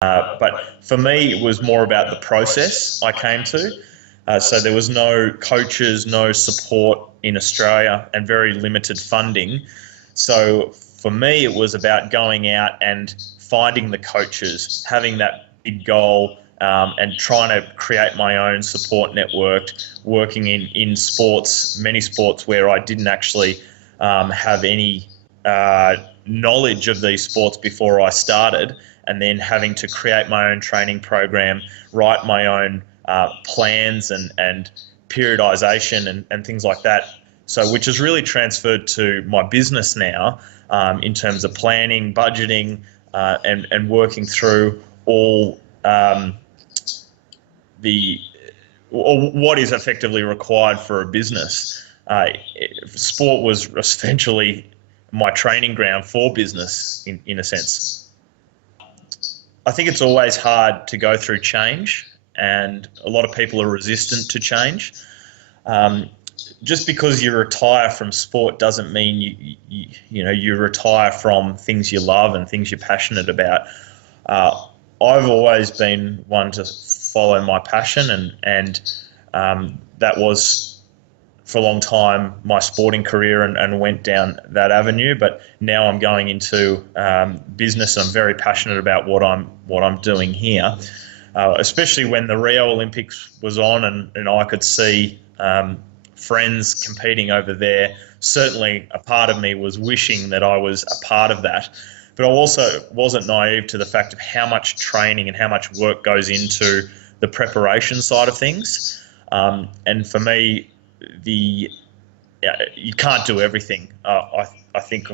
But for me, it was more about the process I came to. So there was no coaches, no support in Australia, and very limited funding. So for me, it was about going out and finding the coaches, having that big goal, and trying to create my own support network, working in sports, many sports where I didn't actually have any knowledge of these sports before I started, and then having to create my own training program, write my own plans and periodization and things like that. So which has really transferred to my business now, in terms of planning, budgeting, and working through all what is effectively required for a business. Sport was essentially my training ground for business in a sense. I think it's always hard to go through change, and a lot of people are resistant to change. Just because you retire from sport doesn't mean you retire from things you love and things you're passionate about. I've always been one to follow my passion, and that was for a long time my sporting career, and went down that avenue. But now I'm going into business, and I'm very passionate about what I'm doing here, especially when the Rio Olympics was on, and I could see friends competing over there. Certainly a part of me was wishing that I was a part of that. But I also wasn't naive to the fact of how much training and how much work goes into the preparation side of things. And for me, you can't do everything. I think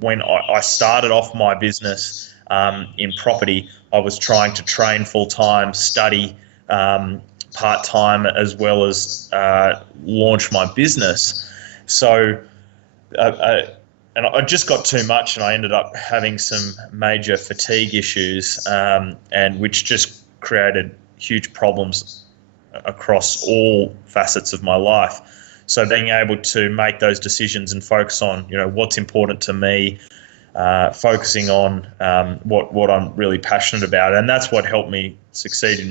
when I started off my business in property, I was trying to train full-time, study part-time, as well as launch my business. So and I just got too much, and I ended up having some major fatigue issues, and which just created huge problems across all facets of my life. So being able to make those decisions and focus on what's important to me, focusing on what I'm really passionate about, and that's what helped me succeed in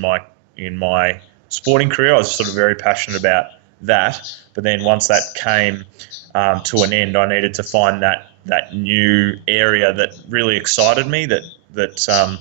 my sporting career. I was sort of very passionate about that, but then once that came to an end, I needed to find that new area that really excited me, that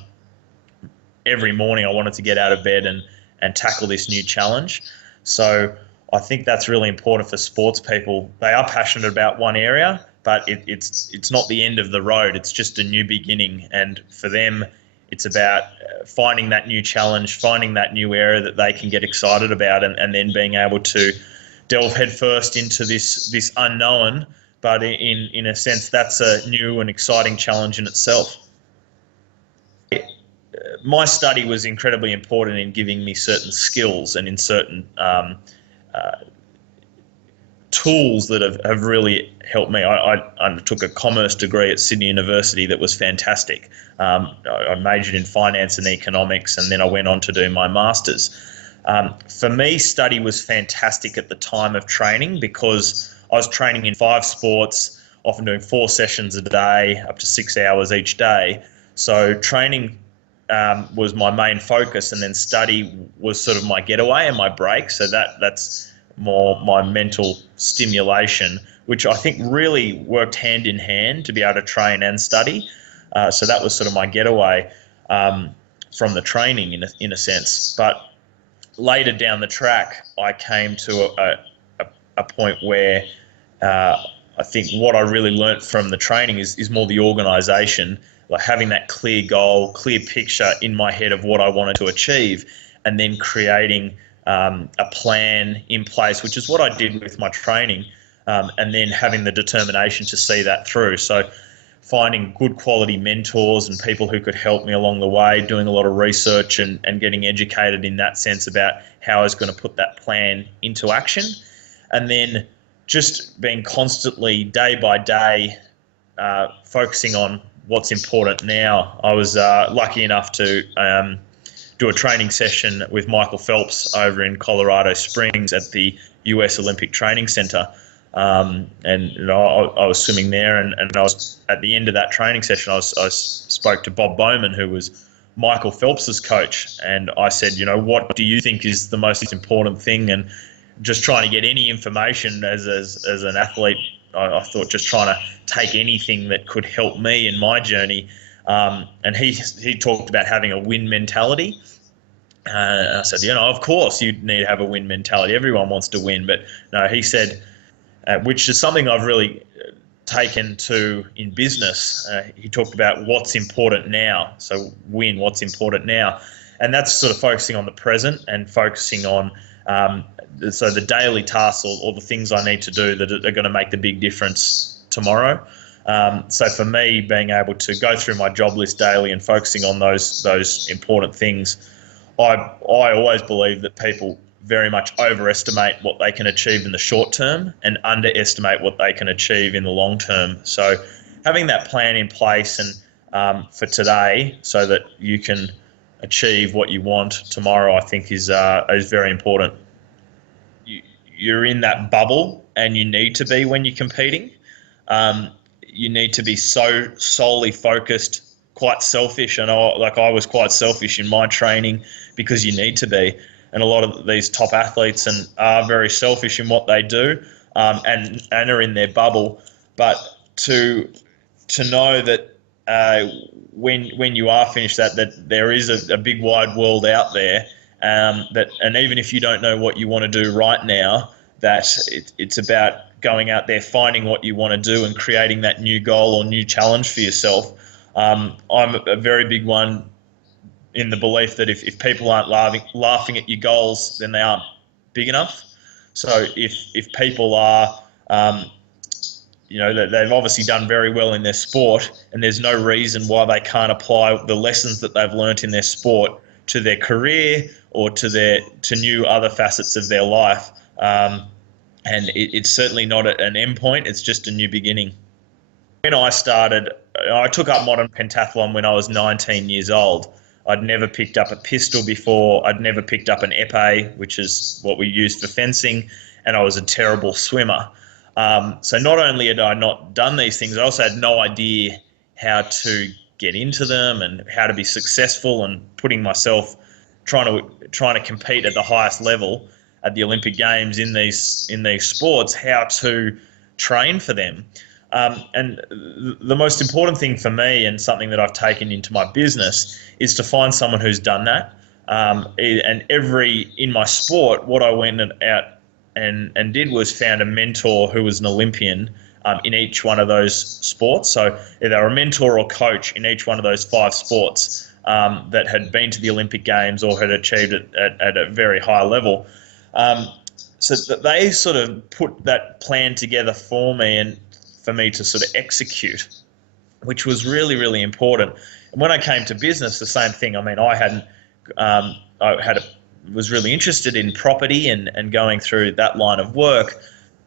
every morning I wanted to get out of bed and tackle this new challenge. So I think that's really important for sports people. They are passionate about one area, but it's not the end of the road. It's just a new beginning, and for them it's about finding that new challenge, finding that new area that they can get excited about, and then being able to delve headfirst into this unknown, but in a sense that's a new and exciting challenge in itself. My study was incredibly important in giving me certain skills and in certain tools that have really helped me. I undertook a commerce degree at Sydney University that was fantastic. I majored in finance and economics, and then I went on to do my master's. For me, study was fantastic at the time of training, because I was training in 5 sports, often doing 4 sessions a day, up to 6 hours each day. So training was my main focus, and then study was sort of my getaway and my break. So that's more my mental stimulation, which I think really worked hand in hand to be able to train and study. So that was sort of my getaway from the training in a sense. But later down the track, I came to a point where I think what I really learnt from the training is more the organisation, like having that clear goal, clear picture in my head of what I wanted to achieve, and then creating a plan in place, which is what I did with my training, and then having the determination to see that through. So finding good quality mentors and people who could help me along the way, doing a lot of research and getting educated in that sense about how I was going to put that plan into action, and then just being constantly, day by day, focusing on what's important now. I was lucky enough to do a training session with Michael Phelps over in Colorado Springs at the US Olympic Training Center. And I was swimming there, and I was at the end of that training session. I spoke to Bob Bowman, who was Michael Phelps's coach, and I said, what do you think is the most important thing? And just trying to get any information as an athlete, I thought just trying to take anything that could help me in my journey. And he talked about having a win mentality. I said, of course you need to have a win mentality. Everyone wants to win. But no, he said, which is something I've really taken to in business. He talked about what's important now. So win, what's important now. And that's sort of focusing on the present and focusing on so the daily tasks or the things I need to do that are going to make the big difference tomorrow. So for me, being able to go through my job list daily and focusing on those important things, I always believe that people very much overestimate what they can achieve in the short term and underestimate what they can achieve in the long term. So having that plan in place and for today so that you can achieve what you want tomorrow, I think is very important. You're in that bubble and you need to be when you're competing. You need to be so solely focused, quite selfish, and I was quite selfish in my training because you need to be. And a lot of these top athletes are very selfish in what they do, and are in their bubble. But to know that when you are finished that there is a big wide world out there, and even if you don't know what you want to do right now, that it's about going out there, finding what you want to do and creating that new goal or new challenge for yourself. I'm a very big one in the belief that if people aren't laughing at your goals, then they aren't big enough. So if people are, they've obviously done very well in their sport, and there's no reason why they can't apply the lessons that they've learnt in their sport to their career or to new other facets of their life. And it's certainly not an end point, it's just a new beginning. When I started, I took up modern pentathlon when I was 19 years old. I'd never picked up a pistol before. I'd never picked up an épée, which is what we used for fencing, and I was a terrible swimmer. So not only had I not done these things, I also had no idea how to get into them and how to be successful, and putting myself trying to compete at the highest level at the Olympic Games in these sports, how to train for them. And the most important thing for me, and something that I've taken into my business, is to find someone who's done that. And in my sport, what I went out and did was found a mentor who was an Olympian in each one of those sports. So they were a mentor or coach in each one of those 5 sports that had been to the Olympic Games or had achieved it at a very high level. So that they sort of put that plan together for me and for me to sort of execute, which was really, really important. And when I came to business, the same thing. I mean, was really interested in property and going through that line of work,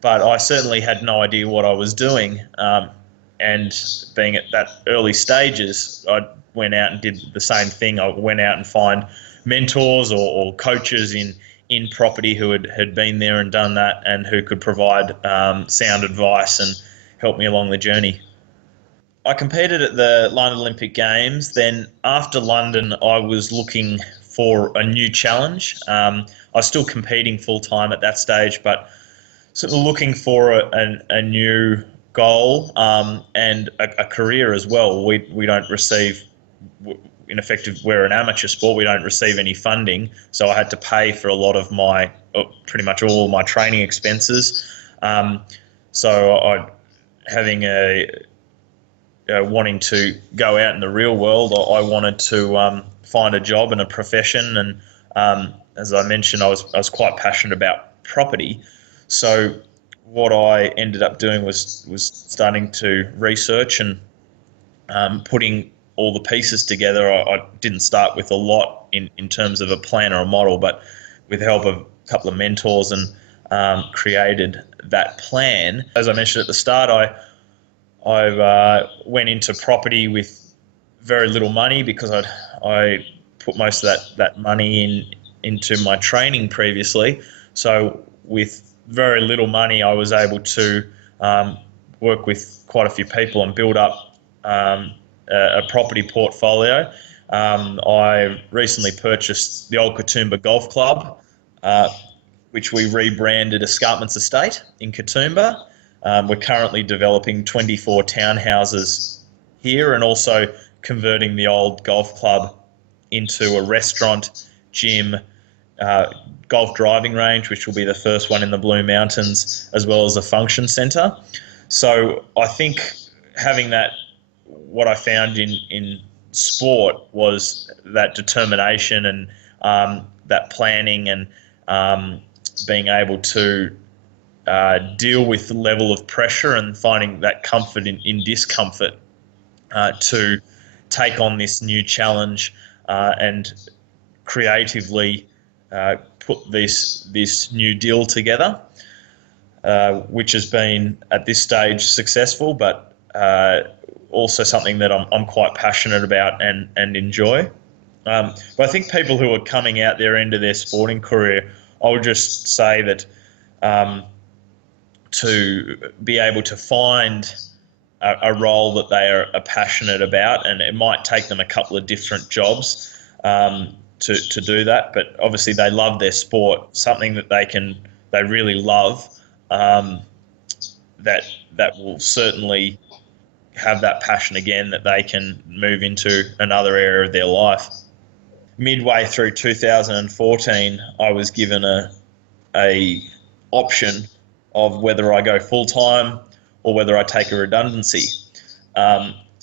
but I certainly had no idea what I was doing. And being at that early stages, I went out and did the same thing. I went out and find mentors or coaches in property who had been there and done that, and who could provide sound advice and help me along the journey. I competed at the London Olympic Games. Then after London, I was looking for a new challenge. I was still competing full time at that stage, but sort of looking for a new goal and a career as well. We don't receive, in effect, we're an amateur sport, we don't receive any funding, so I had to pay for a lot of pretty much all my training expenses. So wanting to go out in the real world, I wanted to find a job and a profession, and as I mentioned, I was quite passionate about property. So what I ended up doing was starting to research and putting all the pieces together. I didn't start with a lot in terms of a plan or a model, but with the help of a couple of mentors and created that plan. As I mentioned at the start, I went into property with very little money because I put most of that money into my training previously. So with very little money, I was able to work with quite a few people and build up a property portfolio. I recently purchased the Old Katoomba Golf Club, which we rebranded Escarpments Estate in Katoomba. We're currently developing 24 townhouses here and also converting the old golf club into a restaurant, gym, golf driving range, which will be the first one in the Blue Mountains, as well as a function centre. So I think having that, what I found in sport was that determination and that planning and being able to deal with the level of pressure and finding that comfort in discomfort to take on this new challenge and creatively put this new deal together, which has been at this stage successful, but also something that I'm quite passionate about and enjoy. But I think people who are coming out their end of their sporting career, I would just say that to be able to find a role that they are passionate about, and it might take them a couple of different jobs to do that, but obviously they love their sport, something that they really love, that will certainly have that passion again, that they can move into another area of their life. Midway through 2014, I was given a option of whether I go full time or whether I take a redundancy.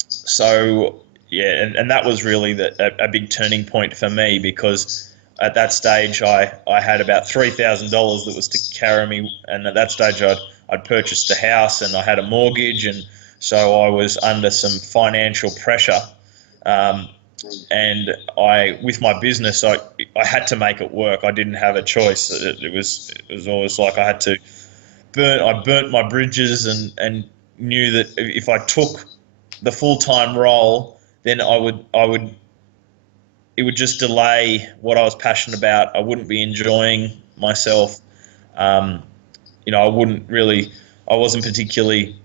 So yeah, and that was really a big turning point for me, because at that stage I had about $3,000 that was to carry me, and at that stage I'd purchased a house and I had a mortgage, and so I was under some financial pressure. And with my business, I had to make it work. I didn't have a choice. It was always like I had to burnt my bridges and knew that if I took the full-time role, then it would just delay what I was passionate about. I wouldn't be enjoying myself. I wasn't particularly,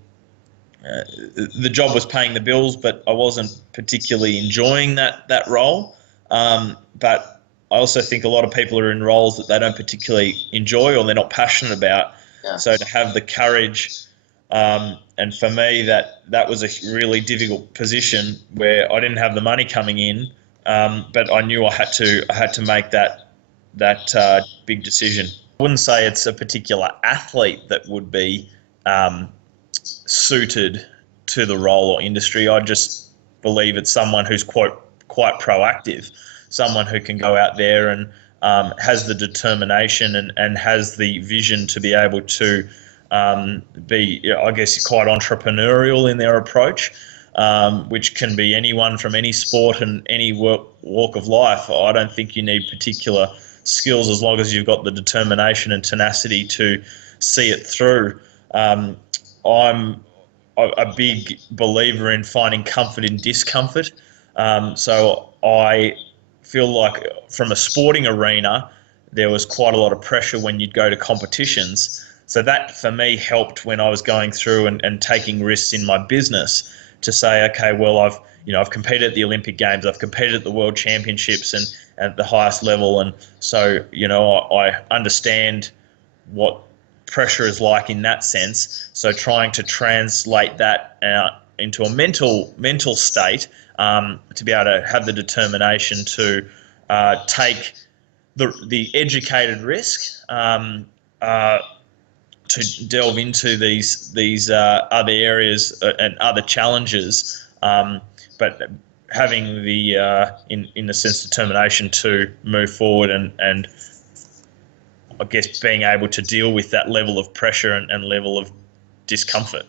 the job was paying the bills, but I wasn't particularly enjoying that role. But I also think a lot of people are in roles that they don't particularly enjoy or they're not passionate about. Yeah. So to have the courage, and for me that was a really difficult position where I didn't have the money coming in, but I knew I had to make that big decision. I wouldn't say it's a particular athlete that would be suited to the role or industry. I just believe it's someone who's quite proactive, someone who can go out there and has the determination and has the vision to be able to be, I guess, quite entrepreneurial in their approach, which can be anyone from any sport and any walk of life. I don't think you need particular skills as long as you've got the determination and tenacity to see it through. I'm a big believer in finding comfort in discomfort. So I feel like from a sporting arena, there was quite a lot of pressure when you'd go to competitions. So that for me helped when I was going through and taking risks in my business to say, okay, well, I've competed at the Olympic Games, I've competed at the World Championships and at the highest level. And so, I understand what pressure is like in that sense. So trying to translate that out into a mental state, to be able to have the determination to take the educated risk, to delve into these other areas and other challenges, but having the in a sense determination to move forward and I guess being able to deal with that level of pressure and level of discomfort.